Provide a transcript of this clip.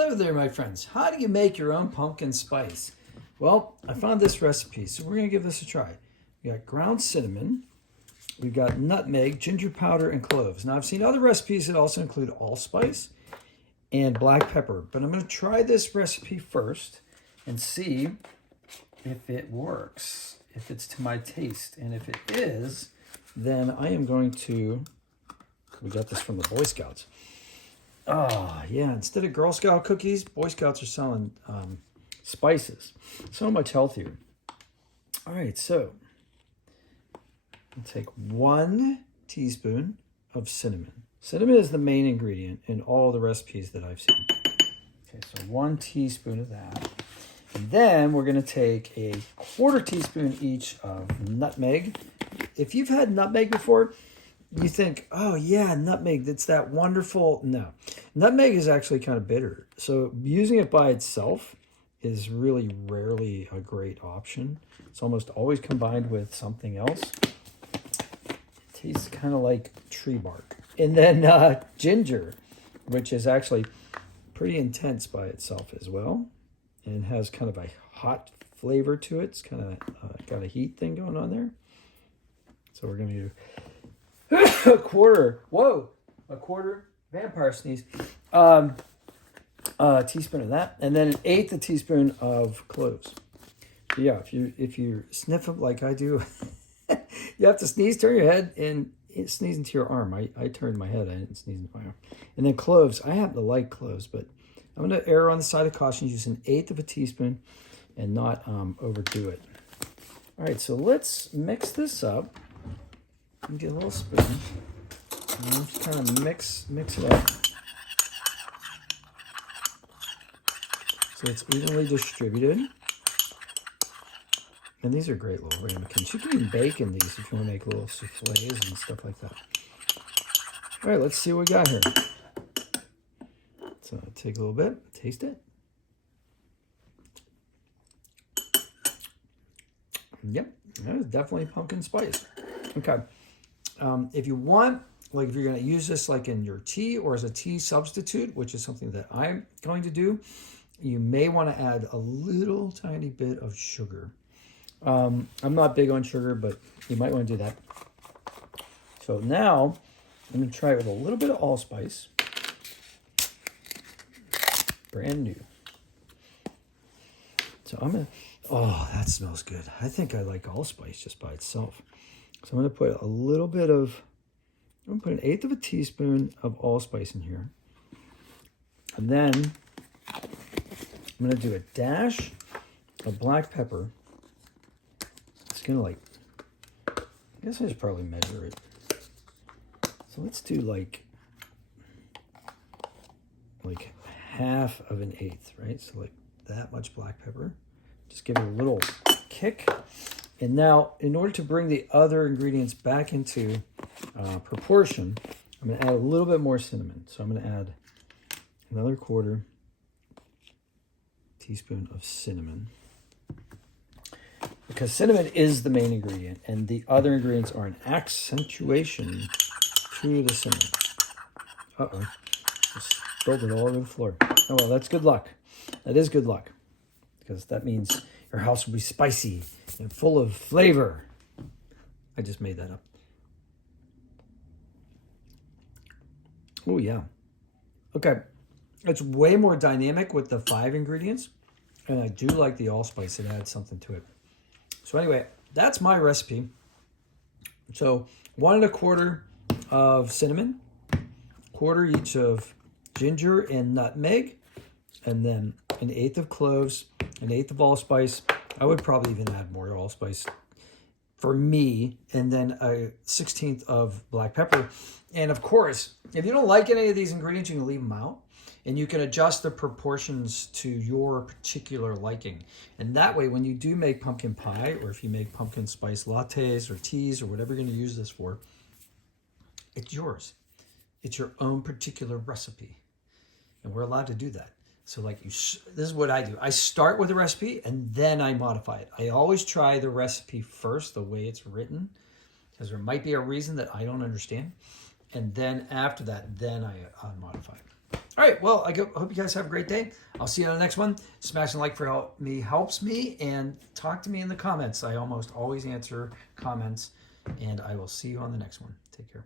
Hello there, my friends. How do you make your own pumpkin spice? Well, I found this recipe, so we're going to give this a try. We got ground cinnamon, we got nutmeg, ginger powder, and cloves. Now, I've seen other recipes that also include allspice and black pepper, but I'm going to try this recipe first and see if it works, if it's to my taste. And if it is, then I am going to, we got this from the Boy Scouts. Oh, yeah, instead of Girl Scout cookies, Boy Scouts are selling spices. So much healthier. All right, so I'll take 1 teaspoon of cinnamon. Cinnamon is the main ingredient in all the recipes that I've seen. Okay, so 1 teaspoon of that. And then we're going to take a 1/4 teaspoon each of nutmeg. If you've had nutmeg before, you think, oh yeah, nutmeg, that's that wonderful. No, nutmeg is actually kind of bitter. So using it by itself is really rarely a great option. It's almost always combined with something else. It tastes kind of like tree bark. And then ginger, which is actually pretty intense by itself as well. And has kind of a hot flavor to it. It's kind of got a heat thing going on there. So we're going to do a 1/4 vampire sneeze, a teaspoon of that, and then 1/8 teaspoon of cloves. So yeah, if you sniff them like I do, you have to sneeze, turn your head, and sneeze into your arm. I turned my head, I didn't sneeze into my arm. And then cloves, I happen to like cloves, but I'm going to err on the side of caution, use 1/8 teaspoon and not overdo it. All right, so let's mix this up. Get a little spoon and just kind of mix it up so it's evenly distributed. And these are great little ramekins. You can even bake in these if you want to make little soufflés and stuff like that. All right, let's see what we got here. So take a little bit, taste it. Yep, that is definitely pumpkin spice. Okay. If you want, like if you're going to use this like in your tea or as a tea substitute, which is something that I'm going to do, you may want to add a little tiny bit of sugar. I'm not big on sugar, but you might want to do that. So now I'm going to try it with a little bit of allspice. Brand new. So I'm going to, oh, that smells good. I think I like allspice just by itself. So I'm going to put a little bit of, I'm going to put 1/8 teaspoon of allspice in here. And then I'm going to do a dash of black pepper. It's going to like, I guess I should probably measure it. So let's do like 1/2 of an 1/8, right? So like that much black pepper. Just give it a little kick. And now, in order to bring the other ingredients back into proportion, I'm going to add a little bit more cinnamon. So I'm going to add another 1/4 teaspoon of cinnamon. Because cinnamon is the main ingredient, and the other ingredients are an accentuation to the cinnamon. Uh-oh. Just spilled it all over the floor. Oh, well, that's good luck. That is good luck. Because that means your house will be spicy and full of flavor. I just made that up. Oh, yeah. Okay. It's way more dynamic with the 5 ingredients. And I do like the allspice. It adds something to it. So anyway, that's my recipe. So 1 1/4 of cinnamon, 1/4 each of ginger and nutmeg, and then 1/8 of cloves, 1/8 of allspice. I would probably even add more allspice for me, and then a 1/16 of black pepper. And of course, if you don't like any of these ingredients, you can leave them out, and you can adjust the proportions to your particular liking. And that way, when you do make pumpkin pie, or if you make pumpkin spice lattes or teas or whatever you're going to use this for, it's yours. It's your own particular recipe, and we're allowed to do that. So like this is what I do. I start with a recipe and then I modify it. I always try the recipe first, the way it's written, because there might be a reason that I don't understand. And then after that, then I modify it. All right, well, hope you guys have a great day. I'll see you on the next one. Smashing like for me helps me, and talk to me in the comments. I almost always answer comments, and I will see you on the next one. Take care.